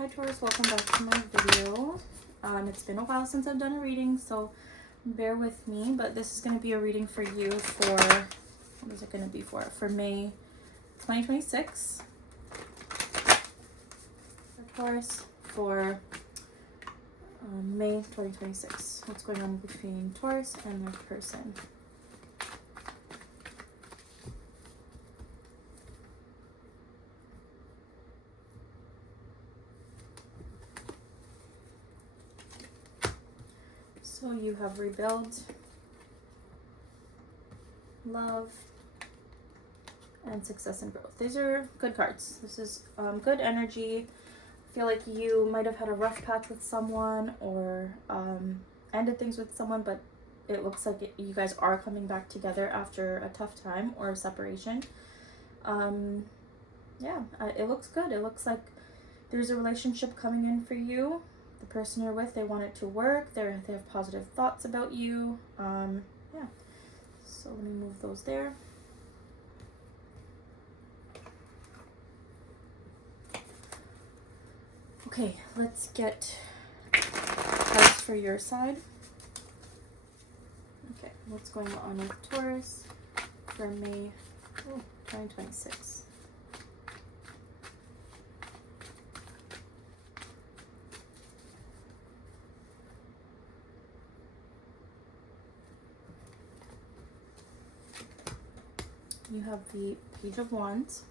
Hi Taurus, welcome back to my video. It's been a while since I've done a reading, so bear with me, but this is going to be a reading for you for, what is it going to be for? For May 2026. For Taurus, for May 2026. What's going on between Taurus and their person? So you have rebuild, love, and success and growth. These are good cards. This is good energy. I feel like you might have had a rough patch with someone or ended things with someone, but it looks like you guys are coming back together after a tough time or a separation. Yeah, it looks good. It looks like there's a relationship coming in for you. The person you're with, they want it to work. They have positive thoughts about you. Yeah. So let me move those there. Okay, let's get cards for your side. Okay, what's going on with Taurus for May 2026? You have the Page of Wands,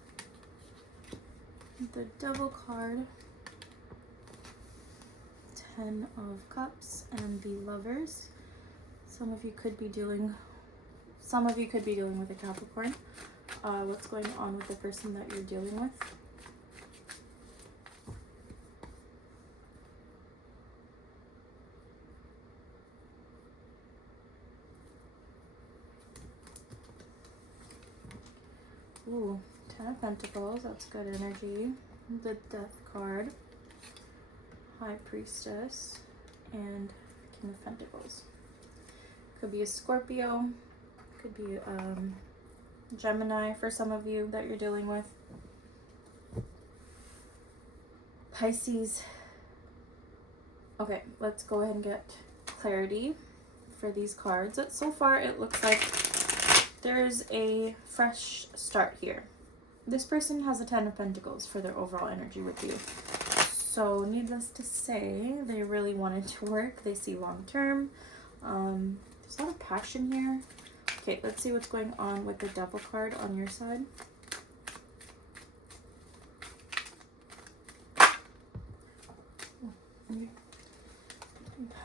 the Devil card, 10 of Cups, and the Lovers. Some of you could be dealing with a Capricorn. What's going on with the person that you're dealing with? Ooh, 10 of Pentacles, that's good energy. The Death card, High Priestess, and King of Pentacles. Could be a Scorpio, could be Gemini for some of you that you're dealing with. Pisces. Okay, let's go ahead and get clarity for these cards. So far, it looks like there's a fresh start here. This person has a 10 of Pentacles for their overall energy with you. So needless to say, they really want it to work. They see long term. There's a lot of passion here. Okay, let's see what's going on with the Devil card on your side. You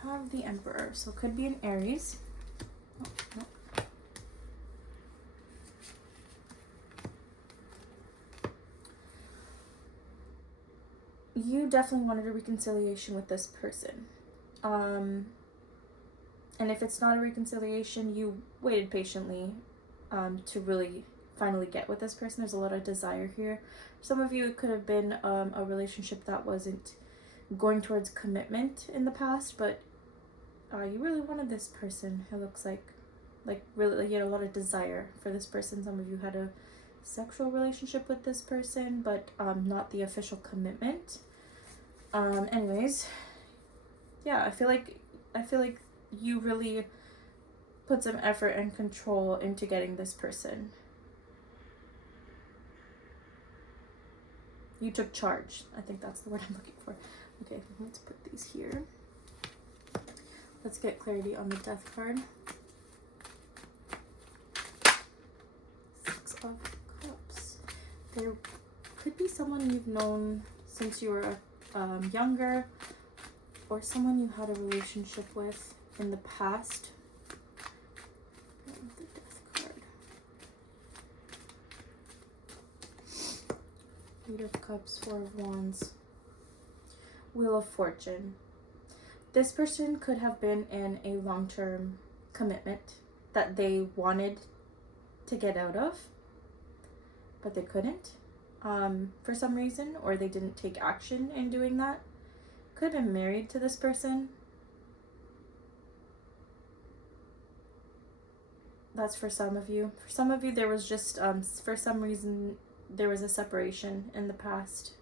have the Emperor, so it could be an Aries. Oh, no. You definitely wanted a reconciliation with this person. And if it's not a reconciliation, you waited patiently to really finally get with this person. There's a lot of desire here. Some of you, it could have been a relationship that wasn't going towards commitment in the past, but you really wanted this person. It looks like really, you had a lot of desire for this person. Some of you had a sexual relationship with this person, but not the official commitment. Anyways, yeah, I feel like you really put some effort and control into getting this person. You took charge. I think that's the word I'm looking for. Okay, let's put these here. Let's get clarity on the Death card. 6 of Cups. There could be someone you've known since you were younger, or someone you had a relationship with in the past. The Death card. 8 of Cups, 4 of Wands, Wheel of Fortune. This person could have been in a long-term commitment that they wanted to get out of, but they couldn't for some reason, or they didn't take action in doing that. Could have been married to this person. That's for some of you. For some of you, there was just, for some reason, there was a separation in the past.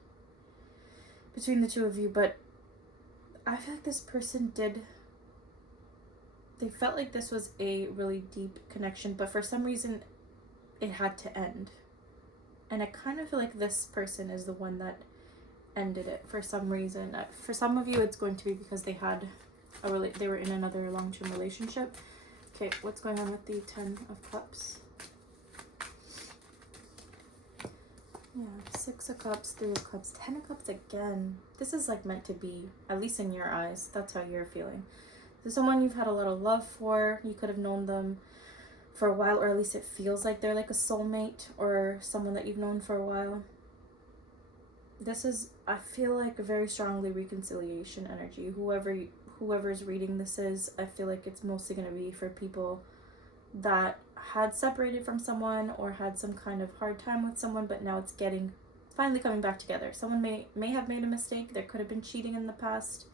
between the two of you, but I feel like this person they felt like this was a really deep connection, but for some reason it had to end. And I kind of feel like this person is the one that ended it for some reason. For some of you, it's going to be because they had they were in another long-term relationship. Okay, what's going on with the 10 of Cups? Yeah, 6 of Cups, 3 of Cups, 10 of Cups again. This is like meant to be, at least in your eyes. That's how you're feeling. There's someone you've had a lot of love for. You could have known them for a while, or at least it feels like they're like a soulmate or someone that you've known for a while. This is, I feel like, a very strongly reconciliation energy. Whoever's reading this is, I feel like it's mostly going to be for people that had separated from someone or had some kind of hard time with someone, but now it's finally coming back together. Someone may have made a mistake. There could have been cheating in the past.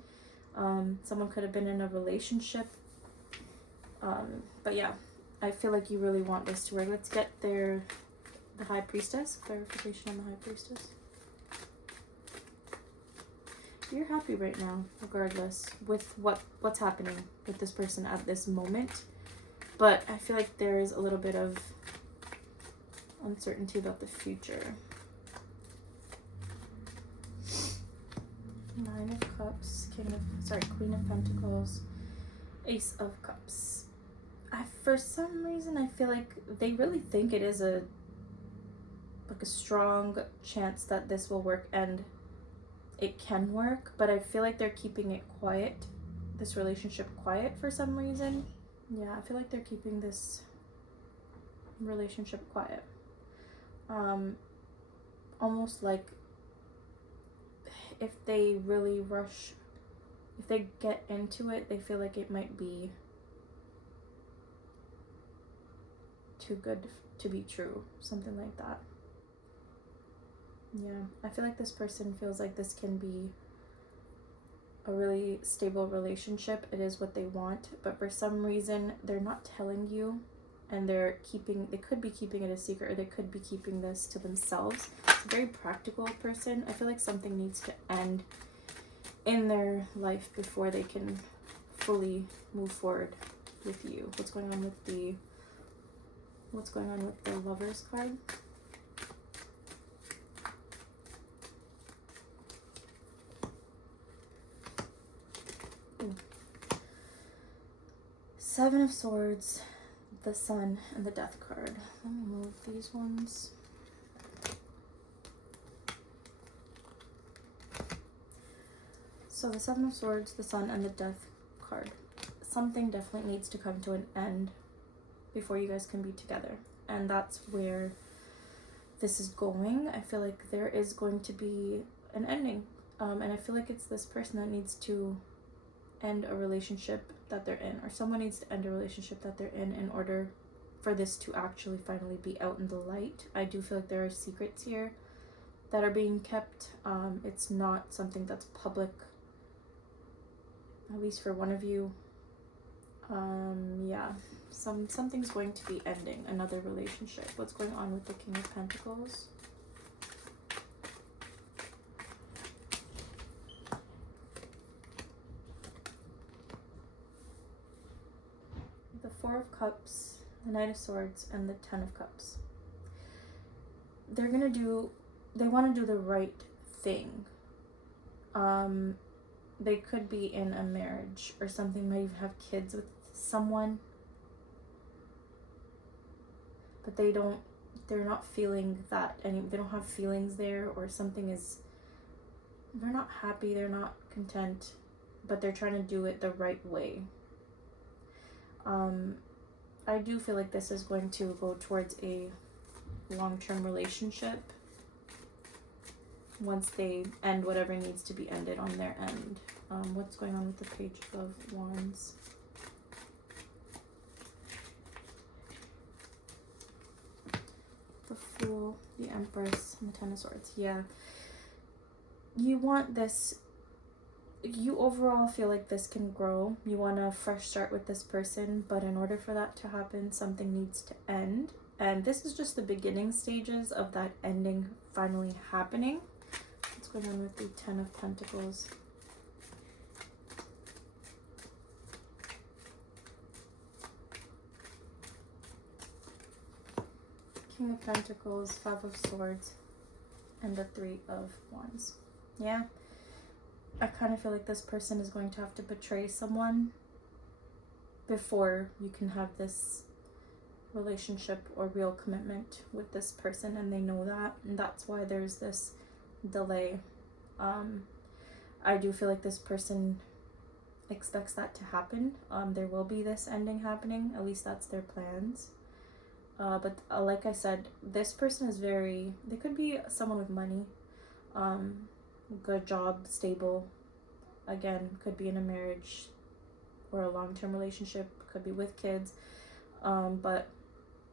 Someone could have been in a relationship. But yeah, I feel like you really want this to work. Let's get the High Priestess. Clarification on the High Priestess. You're happy right now, regardless, with what's happening with this person at this moment. But I feel like there is a little bit of uncertainty about the future. 9 of Cups, Queen of Pentacles, Ace of Cups. For some reason, I feel like they really think it is a strong chance that this will work, and it can work, but I feel like they're keeping it quiet, this relationship quiet for some reason. Yeah, I feel like they're keeping this relationship quiet. Almost like if they really rush, if they get into it, they feel like it might be too good to be true, something like that. Yeah, I feel like this person feels like this can be a really stable relationship. It is what they want, but for some reason they're not telling you, and they could be keeping it a secret, or they could be keeping this to themselves. It's a very practical person. I feel like something needs to end in their life before they can fully move forward with you. What's going on with the Lovers card? Ooh. 7 of Swords, the Sun, and the Death card. Let me move these ones. So the 7 of Swords, the Sun, and the Death card. Something definitely needs to come to an end before you guys can be together. And that's where this is going. I feel like there is going to be an ending. And I feel like it's this person that needs to end a relationship that they're in, or someone needs to end a relationship that they're in order for this to actually finally be out in the light. I do feel like there are secrets here that are being kept. It's not something that's public, at least for one of you. Yeah, something's going to be ending, another relationship. What's going on with the King of Pentacles? The 4 of Cups, the Knight of Swords, and the 10 of Cups. They want to do the right thing. They could be in a marriage or something, maybe have kids with someone, but they're not feeling that they don't have feelings there, or they're not happy, they're not content, but they're trying to do it the right way. I do feel like this is going to go towards a long-term relationship once they end whatever needs to be ended on their end. What's going on with the Page of Wands? The Fool, the Empress, and the 10 of Swords. Yeah. You want this. You overall feel like this can grow. You want a fresh start with this person, but in order for that to happen, something needs to end. And this is just the beginning stages of that ending finally happening. What's going on with the Ten of Pentacles? King of Pentacles, Five of Swords, and the Three of Wands. Yeah. I kind of feel like this person is going to have to betray someone before you can have this relationship or real commitment with this person, and they know that, and that's why there's this delay. I do feel like this person expects that to happen. There will be this ending happening, at least that's their plans. But like I said, this person is they could be someone with money, good job, stable. Again, could be in a marriage or a long-term relationship, could be with kids, but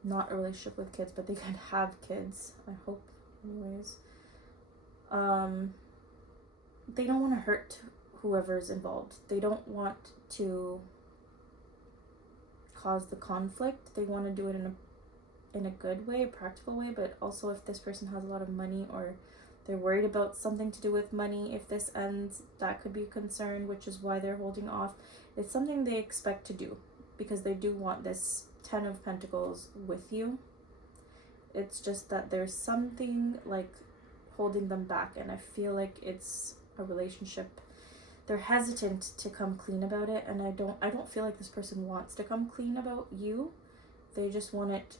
not a relationship with kids, but they could have kids, I hope, anyways. They don't want to hurt whoever's involved. They don't want to cause the conflict. They want to do it in a good way, a practical way, but also if this person has a lot of money or they're worried about something to do with money, if this ends, that could be a concern, which is why they're holding off. It's something they expect to do because they do want this Ten of Pentacles with you. It's just that there's something like holding them back, and I feel like it's a relationship. They're hesitant to come clean about it, and I don't feel like this person wants to come clean about you. They just want to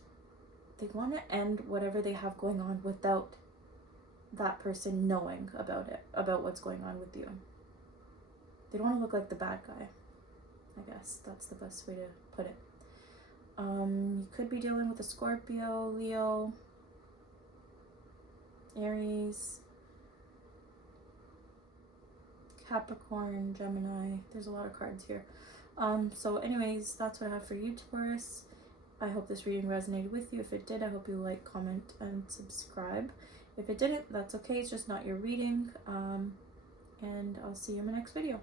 end whatever they have going on without that person knowing about it, about what's going on with you. They don't want to look like the bad guy. I guess that's the best way to put it. You could be dealing with a Scorpio, Leo, Aries, Capricorn, Gemini. There's a lot of cards here. So anyways, that's what I have for you, Taurus. I hope this reading resonated with you. If it did, I hope you like, comment, and subscribe. If it didn't, that's okay. It's just not your reading. And I'll see you in my next video.